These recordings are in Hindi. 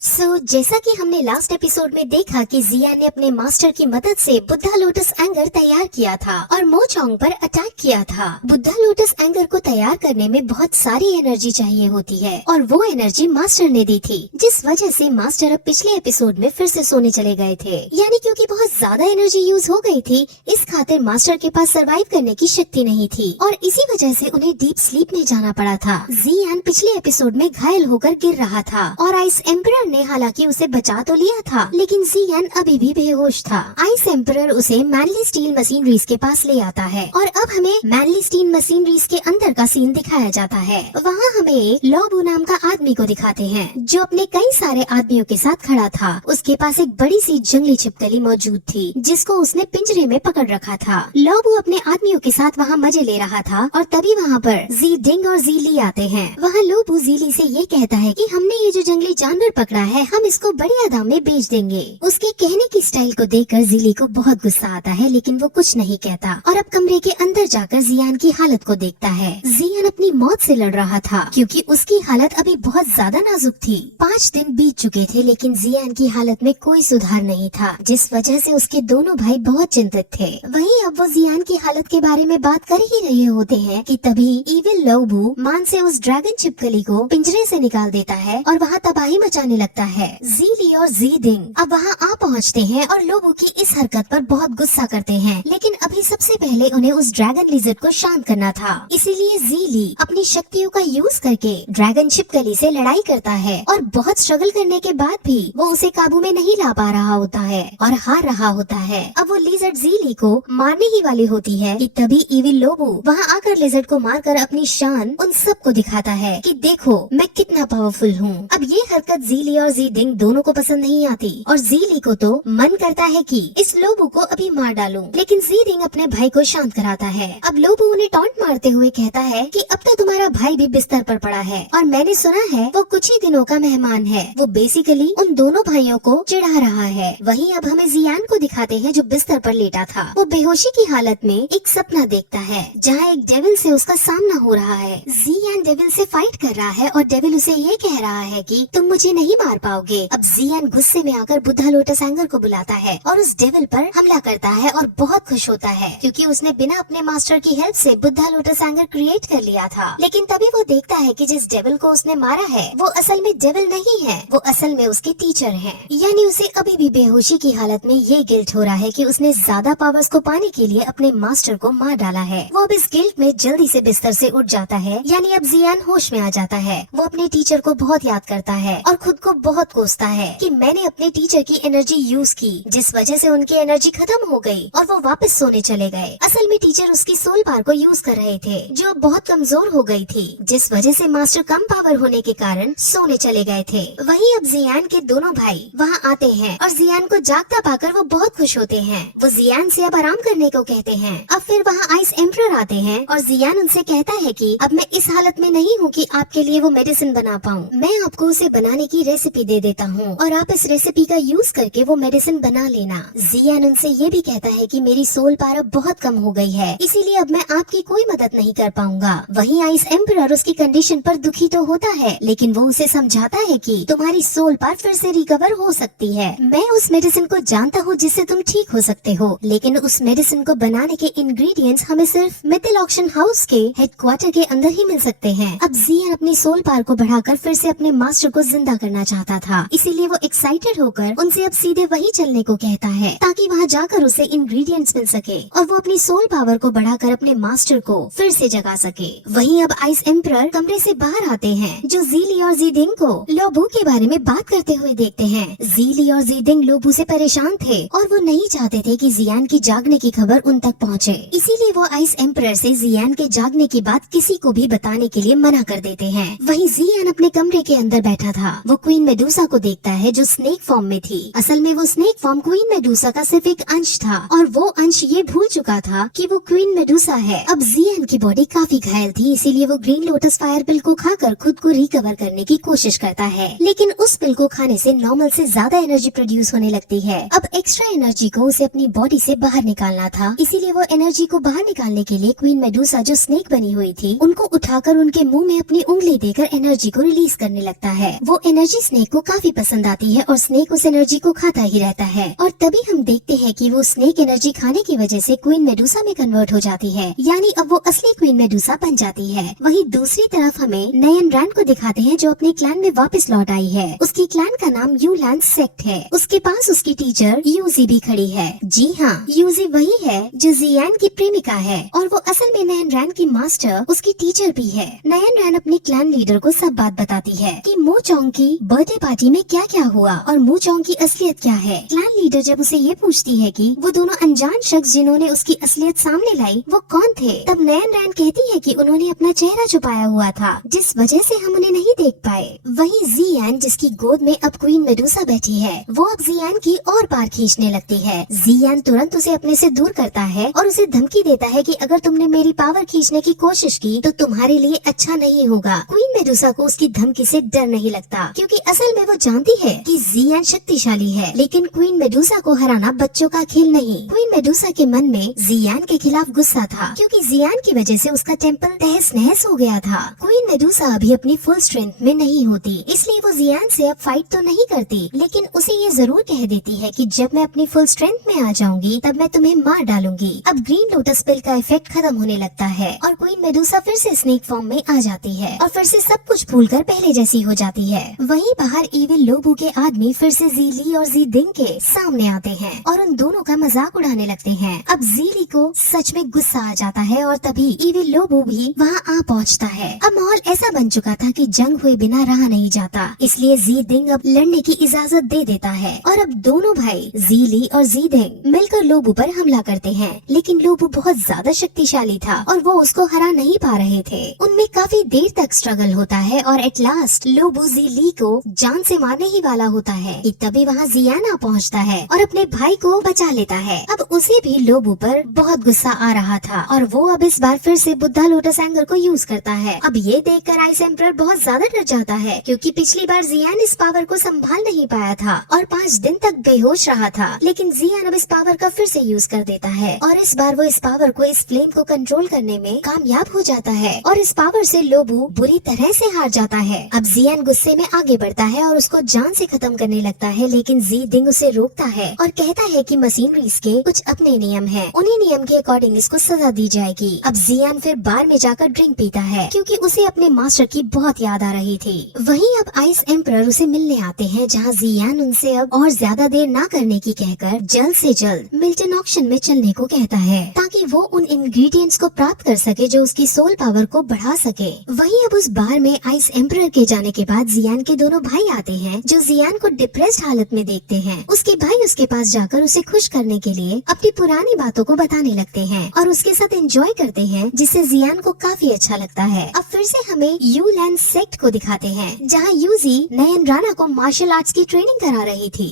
जैसा कि हमने लास्ट एपिसोड में देखा कि जिया ने अपने मास्टर की मदद से बुद्धा लोटस एंगर तैयार किया था और मोचोंग पर अटैक किया था। बुद्धा लोटस एंगर को तैयार करने में बहुत सारी एनर्जी चाहिए होती है और वो एनर्जी मास्टर ने दी थी, जिस वजह से मास्टर अब पिछले एपिसोड में फिर से सोने चले गए थे। यानी क्योंकि बहुत ज्यादा एनर्जी यूज हो गई थी, इस खातिर मास्टर के पास सर्वाइव करने की शक्ति नहीं थी और इसी वजह से उन्हें डीप स्लीप में जाना पड़ा था। जियान पिछले एपिसोड में घायल होकर गिर रहा था और आइस एम्परर ने हालांकि उसे बचा तो लिया था, लेकिन जियान अभी भी बेहोश था। आइस एम्परर उसे मैनली स्टील मशीनरीज के पास ले आता है और अब हमें मैनली स्टील मशीनरीज के अंदर का सीन दिखाया जाता है। वहाँ हमें एक लोबू नाम का आदमी को दिखाते हैं जो अपने कई सारे आदमियों के साथ खड़ा था। उसके पास एक बड़ी सी जंगली छिपकली मौजूद थी जिसको उसने पिंजरे में पकड़ रखा था। लोबू अपने आदमियों के साथ वहाँ मजे ले रहा था और तभी वहाँ पर जी डिंग और जी ली आते हैं। वहाँ लोबू जीली से ये कहता है कि हमने ये जो जंगली जानवर पकड़ा है, हम इसको बढ़िया दाम में बेच देंगे। उसके कहने की स्टाइल को देखकर जिली को बहुत गुस्सा आता है, लेकिन वो कुछ नहीं कहता और अब कमरे के अंदर जाकर जियान की हालत को देखता है। जियान अपनी मौत से लड़ रहा था क्योंकि उसकी हालत अभी बहुत ज्यादा नाजुक थी। 5 दिन बीत चुके थे, लेकिन जियान की हालत में कोई सुधार नहीं था, जिस वजह से उसके दोनों भाई बहुत चिंतित थे। वहीं अब वो जियान की हालत के बारे में बात कर ही रहे होते हैं कि तभी इविल लोबू मान से उस ड्रैगन छिपकली को पिंजरे से निकाल देता है और वहाँ तबाही मचाने लगता है। जीली और जी डिंग अब वहाँ आ पहुँचते हैं और लोबू की इस हरकत पर बहुत गुस्सा करते हैं, लेकिन अभी सबसे पहले उन्हें उस ड्रैगन लिजर्ड को शांत करना था। इसीलिए जीली अपनी शक्तियों का यूज करके ड्रैगन छिपकली से लड़ाई करता है और बहुत स्ट्रगल करने के बाद भी वो उसे काबू में नहीं ला पा रहा होता है और हार रहा होता है। अब वो लिजर्ड जीली को मारने ही वाली होती है कि तभी इविल लोबू वहाँ आकर लिजर्ड को मारकर अपनी शान उन सबको दिखाता है कि देखो मैं कितना पावरफुल हूँ। अब ये हरकत जीली और जी डिंग दोनों को पसंद नहीं आती और जीली को तो मन करता है कि इस लोबू को अभी मार डालूं, लेकिन जी डिंग अपने भाई को शांत कराता है। अब लोबू उन्हें टॉन्ट मारते हुए कहता है कि अब तो तुम्हारा भाई भी बिस्तर पर पड़ा है और मैंने सुना है वो कुछ ही दिनों का मेहमान है। वो बेसिकली उन दोनों भाइयों को चिढ़ा रहा है। वहीं अब हमें जियान को दिखाते हैं जो बिस्तर पर लेटा था। वो बेहोशी की हालत में एक सपना देखता है जहाँ एक डेविल से उसका सामना हो रहा है। जियान डेविल से फाइट कर रहा है और डेविल उसे ये कह रहा है कि तुम मुझे नहीं मार पाओगे। अब जियान गुस्से में आकर बुद्धा लोटस एंगर को बुलाता है और उस डेविल पर हमला करता है और बहुत खुश होता है क्योंकि उसने बिना अपने मास्टर की हेल्प से बुद्धा लोटस एंगर क्रिएट कर लिया था। लेकिन तभी वो देखता है कि जिस डेविल को उसने मारा है वो असल में डेविल नहीं है, वो असल में उसके टीचर हैं। यानी उसे अभी भी बेहोशी की हालत में ये गिल्ट हो रहा है कि उसने ज्यादा पावर्स को पाने के लिए अपने मास्टर को मार डाला है। वो अब इस गिल्ट में जल्दी से बिस्तर से उठ जाता है। यानी अब जियान होश में आ जाता है। वो अपने टीचर को बहुत याद करता है और खुद को बहुत कोसता है कि मैंने अपने टीचर की एनर्जी यूज की, जिस वजह से उनकी एनर्जी खत्म हो गई और वो वापस सोने चले गए। असल में टीचर उसकी सोल पावर को यूज कर रहे थे जो बहुत कमजोर हो गई थी, जिस वजह से मास्टर कम पावर होने के कारण सोने चले गए थे। वहीं अब जियान के दोनों भाई वहाँ आते हैं और जियान को जागता पाकर वो बहुत खुश होते हैं। वो जियान से अब आराम करने को कहते हैं। अब फिर वहाँ आइस एम्परर आते हैं और जियान उनसे कहता है कि अब मैं इस हालत में नहीं हूँ कि आपके लिए वो मेडिसिन बना पाऊँ। मैं आपको उसे बनाने की रेसिपी दे देता हूँ और आप इस रेसिपी का यूज करके वो मेडिसिन बना लेना। जियान उनसे ये भी कहता है कि मेरी सोल पावर बहुत कम हो गई है, इसीलिए अब मैं आपकी कोई मदद नहीं कर पाऊंगा। वहीं आइस एम्परर उसकी कंडीशन पर दुखी तो होता है, लेकिन वो उसे समझाता है कि तुम्हारी सोल पावर फिर से रिकवर हो सकती है। मैं उस मेडिसिन को जानता हूँ जिससे तुम ठीक हो सकते हो, लेकिन उस मेडिसिन को बनाने के इंग्रेडिएंट्स हमें सिर्फ मिथिल ऑक्शन हाउस के हेडक्वार्टर के अंदर ही मिल सकते हैं। अब जियान अपनी सोल पावर को बढ़ाकर फिर से अपने मास्टर को जिंदा करना चाहता था, इसीलिए वो एक्साइटेड होकर उनसे अब सीधे वही चलने को कहता है ताकि वहाँ जाकर उसे इंग्रेडिएंट्स मिल सके और वो अपनी सोल पावर को बढ़ाकर अपने मास्टर को फिर से जगा सके। वहीं अब आइस एम्परर कमरे से बाहर आते हैं जो जीली और जी डिंग को लोबू के बारे में बात करते हुए देखते हैं। जीली और जी डिंग लोबू से परेशान थे और वो नहीं चाहते थे कि जियान की जागने की खबर उन तक पहुँचे, इसीलिए वो आइस एम्परर से जियान के जागने की बात किसी को भी बताने के लिए मना कर देते हैं। वहीं जियान अपने कमरे के अंदर बैठा था। वो क्वीन मेडूसा को देखता है जो स्नेक फॉर्म में थी। असल में वो स्नेक फॉर्म क्वीन मेडूसा का सिर्फ एक अंश था और वो अंश ये भूल चुका था कि वो क्वीन मेडूसा है। अब जियान की बॉडी काफी घायल थी, इसीलिए वो ग्रीन लोटस फायर पिल को खाकर खुद को रिकवर करने की कोशिश करता है, लेकिन उस पिल को खाने से नॉर्मल से ज्यादा एनर्जी प्रोड्यूस होने लगती है। अब एक्स्ट्रा एनर्जी को उसे अपनी बॉडी से बाहर निकालना था, इसीलिए वो एनर्जी को बाहर निकालने के लिए क्वीन मेडूसा जो स्नेक बनी हुई थी उनको उठाकर उनके मुंह में अपनी उंगली देकर एनर्जी को रिलीज करने लगता है। वो एनर्जी स्नेक को काफी पसंद आती है और स्नेक उस एनर्जी को खाता ही रहता है। और तभी हम देखते हैं कि वो स्नेक एनर्जी खाने की वजह से क्वीन मेडुसा में कन्वर्ट हो जाती है, यानी अब वो असली क्वीन मेडुसा बन जाती है। वहीं दूसरी तरफ हमें नयन रैन को दिखाते हैं जो अपने क्लैन में वापस लौट आई है। उसकी क्लैन का नाम यूलैंड सेक्ट है। उसके पास उसकी टीचर यूजी भी खड़ी है। जी हाँ, यूजी वही है जो जियान की प्रेमिका है और वो असल में नयन रैन की मास्टर उसकी टीचर भी है। नयन रैन अपने क्लैन लीडर को सब बात बताती है कि मोचोंग की बर्थडे पार्टी में क्या क्या हुआ और मोचोंग की असलियत क्या है। क्लैन लीडर जब उसे ये पूछती है कि वो दोनों अनजान शख्स जिन्होंने उसकी असलियत सामने लाई वो कौन थे, तब नयन रैन कहती है कि उन्होंने अपना चेहरा छुपाया हुआ था जिस वजह से हम उन्हें नहीं देख पाए। वहीं जियान जिसकी गोद में अब क्वीन मेडुसा बैठी है वो अब जियान की और बार खींचने लगती है। जियान तुरंत उसे अपने से दूर करता है और उसे धमकी देता है कि अगर तुमने मेरी पावर खींचने की कोशिश की तो तुम्हारे लिए अच्छा नहीं होगा। क्वीन मेडुसा को उसकी धमकी से डर नहीं लगता क्योंकि असल में वो जानती है कि जियान शक्तिशाली है, लेकिन क्वीन मेडुसा को हराना बच्चों का खेल नहीं। क्वीन मेडुसा के मन में जियान के खिलाफ गुस्सा था क्योंकि जियान की वजह से उसका टेम्पल तहस नहस हो गया था। क्वीन मेडुसा अभी अपनी फुल स्ट्रेंथ में नहीं होती, इसलिए वो जियान से अब फाइट तो नहीं करती, लेकिन उसे ये जरूर कह देती है कि जब मैं अपनी फुल स्ट्रेंथ में आ जाऊंगी तब मैं तुम्हें मार डालूंगी। अब ग्रीन लोटस पिल का इफेक्ट खत्म होने लगता है और क्वीन मेडुसा फिर से स्नेक फॉर्म में आ जाती है और फिर से सब कुछ भूलकर पहले जैसी हो जाती है। वहीं बाहर इविल लोबू के आदमी फिर से ज़ीली और ज़ीडिंग के सामने आते हैं और उन दोनों का मजाक उड़ाने लगते हैं। अब ज़ीली को सच में गुस्सा आ जाता है और तभी इविल लोबू भी वहाँ आ पहुँचता है। अब माहौल ऐसा बन चुका था कि जंग हुए बिना रहा नहीं जाता, इसलिए ज़ीडिंग अब लड़ने की इजाजत दे देता है और अब दोनों भाई ज़ीली और ज़ीडिंग मिलकर लोबू पर हमला करते हैं। लेकिन लोबू बहुत ज्यादा शक्तिशाली था और वो उसको हरा नहीं पा रहे थे। उनमें काफी देर तक स्ट्रगल होता है और एट लास्ट लोबू ज़ीली को जान से मारने ही वाला होता है कि तभी वहाँ जियान आ पहुँचता है और अपने भाई को बचा लेता है। अब उसे भी लोबू पर बहुत गुस्सा आ रहा था और वो अब इस बार फिर से बुद्धा लोटस एंगर को यूज करता है। अब ये देखकर आइस एम्परर बहुत ज्यादा डर जाता है क्योंकि पिछली बार जियान इस पावर को संभाल नहीं पाया था और 5 दिन तक बेहोश रहा था, लेकिन जियान अब इस पावर का फिर से यूज कर देता है और इस बार वो इस पावर को इस फ्लेम को कंट्रोल करने में कामयाब हो जाता है और इस पावर से लोबू बुरी तरह से हार जाता है। अब जियान गुस्से में आगे बढ़ता है और उसको जान से खत्म करने लगता है, लेकिन ज़ीडिंग उसे रोकता है और कहता है कि मशीनरीज के कुछ अपने नियम हैं, उन्हीं नियम के अकॉर्डिंग इसको सजा दी जाएगी। अब जियान फिर बार में जाकर ड्रिंक पीता है क्योंकि उसे अपने मास्टर की बहुत याद आ रही थी। वहीं अब आइस एम्परर उसे मिलने आते हैं जहाँ जियान उनसे अब और ज्यादा देर ना करने की कहकर जल्द से जल्द मिल्टन ऑक्शन में चलने को कहता है ताकि वो उन इंग्रेडिएंट्स को प्राप्त कर सके जो उसकी सोल पावर को बढ़ा सके। वहीं अब उस बार में आइस एम्परर के जाने के बाद जियान के दोनों भाई आते हैं जो जियान को डिप्रेस्ड हालत में देखते हैं। उसके भाई उसके पास जाकर उसे खुश करने के लिए अपनी पुरानी बातों को बताने लगते हैं और उसके साथ एंजॉय करते हैं जिससे जियान को काफी अच्छा लगता है। अब फिर से हमें यूलैंड सेक्ट को दिखाते हैं जहाँ यूजी नयन राणा को मार्शल आर्ट्स की ट्रेनिंग करा रही थी।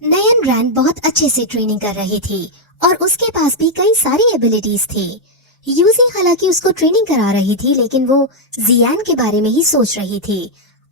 नयन रैन बहुत अच्छे से ट्रेनिंग कर रही थी और उसके पास भी कई सारी एबिलिटीज थी। यूजी हालांकि उसको ट्रेनिंग करा रही थी लेकिन वो जियान के बारे में ही सोच रही थी।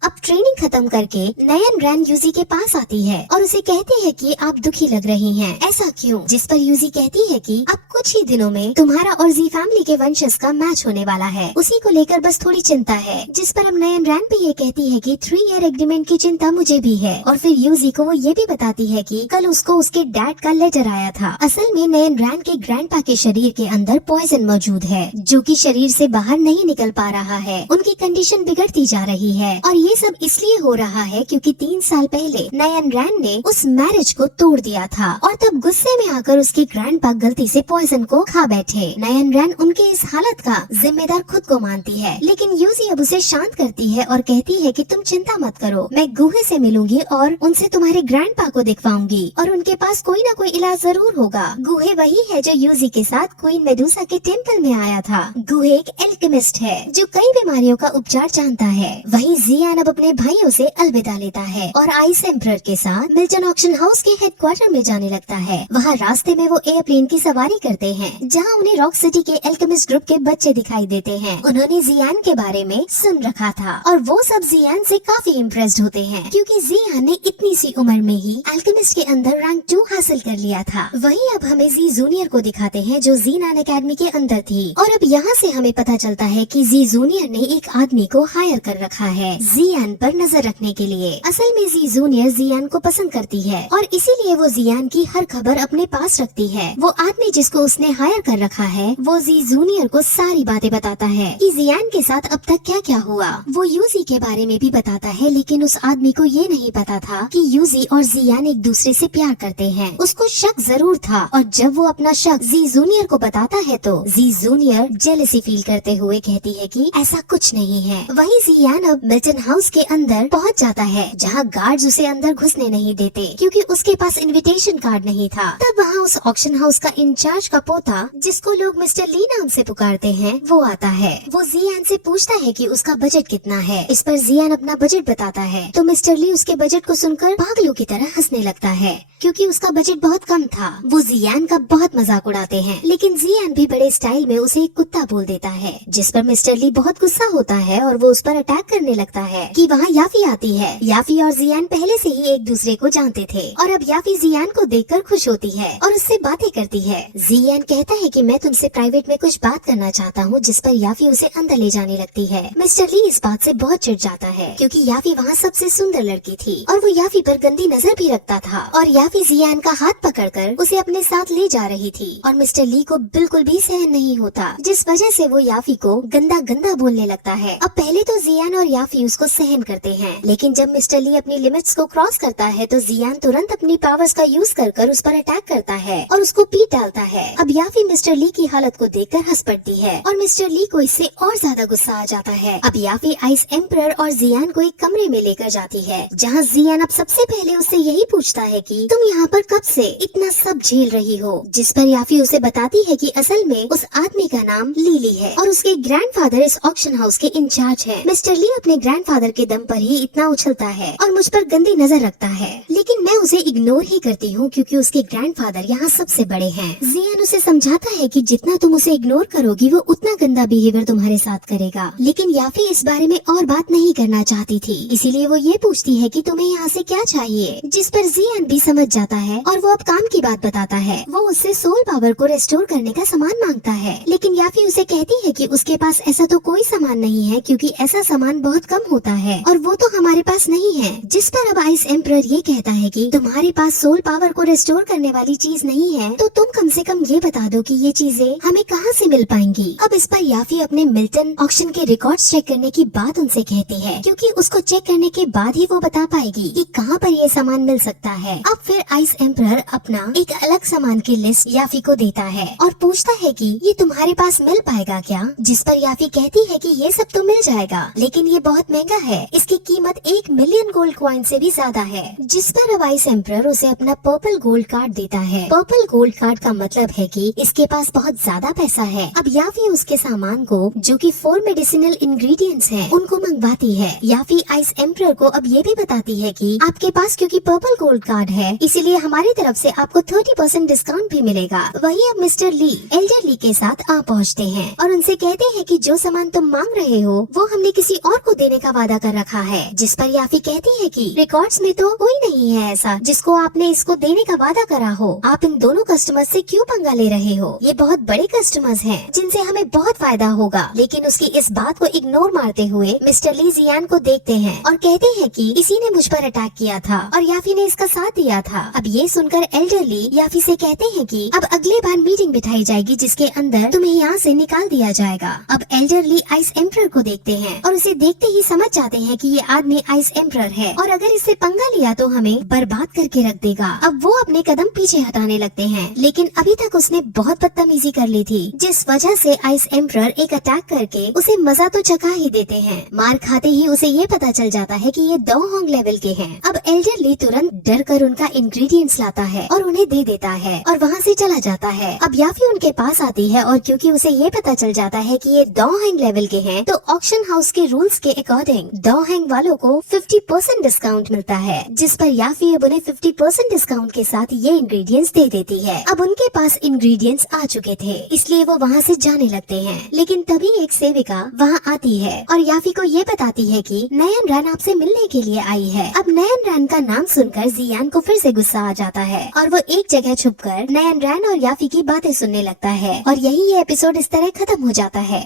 अब ट्रेनिंग खत्म करके नयन रैन यूजी के पास आती है और उसे कहती है कि आप दुखी लग रही हैं, ऐसा क्यों? जिस पर यूजी कहती है कि अब कुछ ही दिनों में तुम्हारा और जी फैमिली के वंशज का मैच होने वाला है, उसी को लेकर बस थोड़ी चिंता है। जिस पर अब नयन रैन भी ये कहती है कि 3 ईयर एग्रीमेंट की चिंता मुझे भी है और फिर यूजी को वो ये भी बताती है कि कल उसको उसके डैड का लेटर आया था। असल में नयन रैन के ग्रैंडपा के शरीर के अंदर पॉइजन मौजूद है जो कि शरीर से बाहर नहीं निकल पा रहा है। उनकी कंडीशन बिगड़ती जा रही है और ये सब इसलिए हो रहा है क्योंकि 3 साल पहले नयन रैन ने उस मैरिज को तोड़ दिया था और तब गुस्से में आकर उसके ग्रैंडपा गलती से पॉइजन को खा बैठे। नयन रैन उनके इस हालत का जिम्मेदार खुद को मानती है, लेकिन यूजी अब उसे शांत करती है और कहती है कि तुम चिंता मत करो, मैं गुहे से मिलूंगी और उनसे तुम्हारे ग्रैंडपा को दिखवाऊंगी और उनके पास कोई ना कोई इलाज जरूर होगा। गुहे वही है जो यूजी के साथ क्वीन मेडुसा के टेम्पल में आया था। गुहे एक एल्केमिस्ट है जो कई बीमारियों का उपचार जानता है। वहीं जियान अब अपने भाइयों से अलविदा लेता है और आइस एम्परर के साथ मिल्टन ऑक्शन हाउस के हेडक्वार्टर में जाने लगता है। वहाँ रास्ते में वो एयरप्लेन की सवारी करते हैं जहाँ उन्हें रॉक सिटी के एल्केमिस्ट ग्रुप के बच्चे दिखाई देते हैं। उन्होंने जियान के बारे में सुन रखा था और वो सब जियान से काफी इम्प्रेस्ड होते हैं क्योंकि जियान ने इतनी सी उम्र में ही एल्केमिस्ट के अंदर रैंक 2 हासिल कर लिया था। वहीं अब हमें जी जूनियर को दिखाते हैं जो ज़ीनान एकेडमी के अंदर थी और अब यहाँ से हमें पता चलता है कि जी जूनियर ने एक आदमी को हायर कर रखा है। जी जियान पर नजर रखने के लिए। असल में जी जूनियर जियान को पसंद करती है और इसीलिए वो जियान की हर खबर अपने पास रखती है। वो आदमी जिसको उसने हायर कर रखा है वो जी जूनियर को सारी बातें बताता है कि जियान के साथ अब तक क्या क्या हुआ। वो यूजी के बारे में भी बताता है, लेकिन उस आदमी को ये नहीं पता था कि यूजी और जियान एक दूसरे से प्यार करते हैं। उसको शक जरूर था और जब वो अपना शक जी जूनियर को बताता है तो जी जूनियर जेलसी फील करते हुए कहती है कि ऐसा कुछ नहीं है। वहीं जियान अब मिल्टन हाउस के अंदर पहुंच जाता है, जहां गार्ड्स उसे अंदर घुसने नहीं देते क्योंकि उसके पास इनविटेशन कार्ड नहीं था। तब वहाँ उस ऑक्शन हाउस का इंचार्ज का पोता, जिसको लोग मिस्टर ली नाम से पुकारते हैं, वो आता है। वो जियान से पूछता है कि उसका बजट कितना है। इस पर जियान अपना बजट बताता है तो मिस्टर ली उसके बजट को सुनकर पागलों की तरह हंसने लगता है क्योंकि उसका बजट बहुत कम था। वो जियान का बहुत मजाक उड़ाते हैं, लेकिन जियान भी बड़े स्टाइल में उसे एक कुत्ता बोल देता है, जिस पर मिस्टर ली बहुत गुस्सा होता है और वो उस पर अटैक करने लगता है कि वहाँ याफी आती है। याफी और जियान पहले से ही एक दूसरे को जानते थे और अब याफी जियान को देखकर खुश होती है और उससे बातें करती है। जियान कहता है कि मैं तुमसे प्राइवेट में कुछ बात करना चाहता हूँ, जिस पर याफी उसे अंदर ले जाने लगती है। मिस्टर ली इस बात से बहुत चिढ़ जाता है क्योंकि याफी वहाँ सबसे सुंदर लड़की थी और वो याफी पर गंदी नजर भी रखता था और याफी जियान का हाथ पकड़कर उसे अपने साथ ले जा रही थी और मिस्टर ली को बिल्कुल भी सहन नहीं होता, जिस वजह से वो याफी को गंदा गंदा बोलने लगता है। अब पहले तो जियान और याफी उसको सहन करते हैं, लेकिन जब मिस्टर ली अपनी लिमिट्स को क्रॉस करता है तो जियान तुरंत अपनी पावर्स का यूज कर उस पर अटैक करता है और उसको पीट डालता है। अब याफी मिस्टर ली की हालत को देखकर हंस पड़ती है और मिस्टर ली को इससे और ज्यादा गुस्सा आ जाता है। अब याफी आइस एम्परर और जियान को एक कमरे में लेकर जाती है, जहाँ जियान अब सबसे पहले उससे यही पूछता है कि तुम यहाँ पर कब से इतना सब झेल रही हो, जिस पर याफी उसे बताती है कि असल में उस आदमी का नाम लीली है और उसके ग्रैंडफादर इस ऑक्शन हाउस के इंचार्ज हैं। मिस्टर ली अपने ग्रैंडफादर के दम पर ही इतना उछलता है और मुझ पर गंदी नजर रखता है, लेकिन मैं उसे इग्नोर ही करती हूँ क्योंकि उसके ग्रैंडफादर यहाँ सबसे बड़े हैं। जियान उसे समझाता है कि जितना तुम उसे इग्नोर करोगी वो उतना गंदा बिहेवियर तुम्हारे साथ करेगा, लेकिन याफी इस बारे में और बात नहीं करना चाहती थी, इसीलिए वो ये पूछती है कि तुम्हें यहाँ से क्या चाहिए, जिस पर जियान भी समझ जाता है और वो अब काम की बात बताता है। वो उससे सोल पावर को रेस्टोर करने का सामान मांगता है, लेकिन याफी उसे कहती है कि उसके पास ऐसा तो कोई सामान नहीं है क्योंकि ऐसा सामान बहुत कम होता है और वो तो हमारे पास नहीं है, जिस पर अब आइस एम्परर ये कहता है कि तुम्हारे पास सोल पावर को रेस्टोर करने वाली चीज नहीं है तो तुम कम से कम ये बता दो कि ये चीजें हमें कहाँ से मिल पाएंगी। अब इस पर याफी अपने मिल्टन ऑक्शन के रिकॉर्ड्स चेक करने की बात उनसे कहती है क्योंकि उसको चेक करने के बाद ही वो बता पाएगी कि कहाँ पर ये सामान मिल सकता है। अब फिर आइस एम्परर अपना एक अलग सामान की लिस्ट याफी को देता है और पूछता है कि ये तुम्हारे पास मिल पाएगा क्या, जिस पर याफी कहती है कि ये सब तो मिल जाएगा, लेकिन ये बहुत महंगा है, इसकी कीमत 1 मिलियन गोल्ड कॉइन से भी ज्यादा है। जिस पर अब आइस एम्परर उसे अपना पर्पल गोल्ड कार्ड देता है। पर्पल गोल्ड कार्ड का मतलब है कि इसके पास बहुत ज्यादा पैसा है। अब याफी उसके सामान को, जो कि 4 मेडिसिनल इंग्रेडिएंट्स हैं, उनको मंगवाती है। याफी आइस एम्परर को अब ये भी बताती है कि आपके पास क्योंकि पर्पल गोल्ड कार्ड है इसीलिए हमारी तरफ से आपको 30% डिस्काउंट भी मिलेगा। वही अब मिस्टर ली एल्डर ली के साथ आ पहुँचते हैं और उनसे कहते हैं कि जो सामान तुम मांग रहे हो वो हमने किसी और को देने का वादा कर रखा है, जिस पर याफी कहती है कि रिकॉर्ड्स में तो कोई नहीं है ऐसा जिसको आपने इसको देने का वादा करा हो। आप इन दोनों कस्टमर्स से क्यों पंगा ले रहे हो, ये बहुत बड़े कस्टमर्स हैं जिनसे हमें बहुत फायदा होगा। लेकिन उसकी इस बात को इग्नोर मारते हुए मिस्टर ली जियान को देखते हैं और कहते हैं कि इसी ने मुझ पर अटैक किया था और याफी ने इसका साथ दिया था। अब ये सुनकर एल्डर ली याफी से कहते हैं कि अब अगले बार मीटिंग बिठाई जाएगी जिसके अंदर तुम्हें यहाँ से निकाल दिया जाएगा। अब एल्डर ली आइस एम्परर को देखते हैं और उसे देखते ही समझ जाते हैं कि ये आदमी आइस एम्परर है और अगर इससे पंगा लिया तो हमें बर्बाद करके रख देगा। अब वो अपने कदम पीछे हटाने लगते हैं, लेकिन अभी तक उसने बहुत बदतमीजी कर ली थी, जिस वजह से आइस एम्परर एक अटैक करके उसे मजा तो चखा ही देते हैं। मार खाते ही उसे ये पता चल जाता है कि ये दोहोंग लेवल के हैं। अब एल्डर ली तुरंत डर कर उनका इंग्रेडिएंट्स लाता है और उन्हें दे देता है और वहाँ से चला जाता है। अब याफी उनके पास आती है और क्योंकि उसे ये पता चल जाता है कि ये दोहोंग लेवल के हैं तो ऑक्शन हाउस के रूल्स के अकॉर्डिंग दोहोंग वालों को 50% डिस्काउंट मिलता है, जिस पर याफी अब उन्हें 50% डिस्काउंट के साथ ये इंग्रेडिएंट्स दे देती है। अब उनके पास इंग्रेडिएंट्स आ चुके थे इसलिए वो वहाँ से जाने लगते हैं, लेकिन तभी एक सेविका वहाँ आती है और याफी को ये बताती है कि नयन रैन आपसे मिलने के लिए आई है। अब नयन रैन का नाम सुनकर जियान को फिर से गुस्सा आ जाता है और वो एक जगह छुपकर नयन रैन और याफी की बातें सुनने लगता है और यही ये एपिसोड इस तरह खत्म हो जाता है।